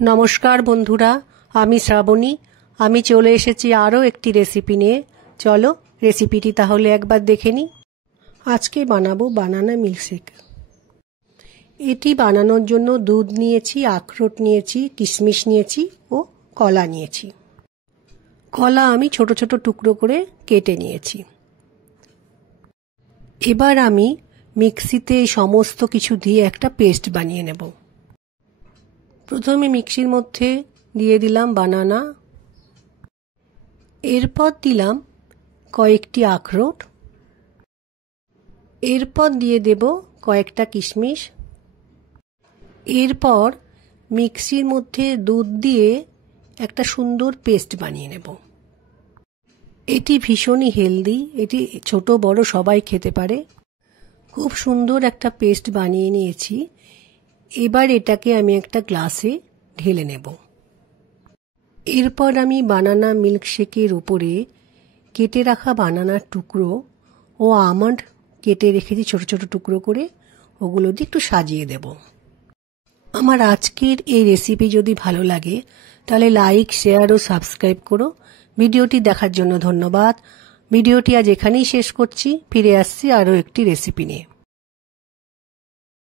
নমস্কার বন্ধুরা, আমি শ্রাবণী। আমি চলে এসেছি আরও একটি রেসিপি নিয়ে। চলো রেসিপিটি তাহলে একবার দেখে নিই। আজকে বানাবো বানানা মিল্কশেক। এটি বানানোর জন্য দুধ নিয়েছি, আখরোট নিয়েছি, কিশমিশ নিয়েছি ও কলা নিয়েছি। কলা আমি ছোট ছোট টুকরো করে কেটে নিয়েছি। এবার আমি মিক্সিতে এই সমস্ত কিছু দিয়ে একটা পেস্ট বানিয়ে নেব। প্রথমে মিক্সির মধ্যে দিয়ে দিলাম বানানা, এরপর দিলাম কয়েকটি আখরোট, এরপর দিয়ে দেব কয়েকটা কিশমিশ। এরপর মিক্সির মধ্যে দুধ দিয়ে একটা সুন্দর পেস্ট বানিয়ে নেব। এটি ভীষণই হেলদি, এটি ছোট বড় সবাই খেতে পারে। খুব সুন্দর একটা পেস্ট বানিয়ে নিয়েছি। এবার এটাকে আমি একটা গ্লাসে ঢেলে নেব। এরপর আমি বানানা মিল্কশেকের উপরে কেটে রাখা বানানার টুকরো ও আমন্ড কেটে রেখেছি ছোট ছোট টুকরো করে, ওগুলো দিয়ে একটু সাজিয়ে দেব। আমার আজকের এই রেসিপি যদি ভালো লাগে তাহলে লাইক, শেয়ার ও সাবস্ক্রাইব করো। ভিডিওটি দেখার জন্য ধন্যবাদ। ভিডিওটি আজ এখানেই শেষ করছি। ফিরে আসছি আরও একটি রেসিপি নিয়ে।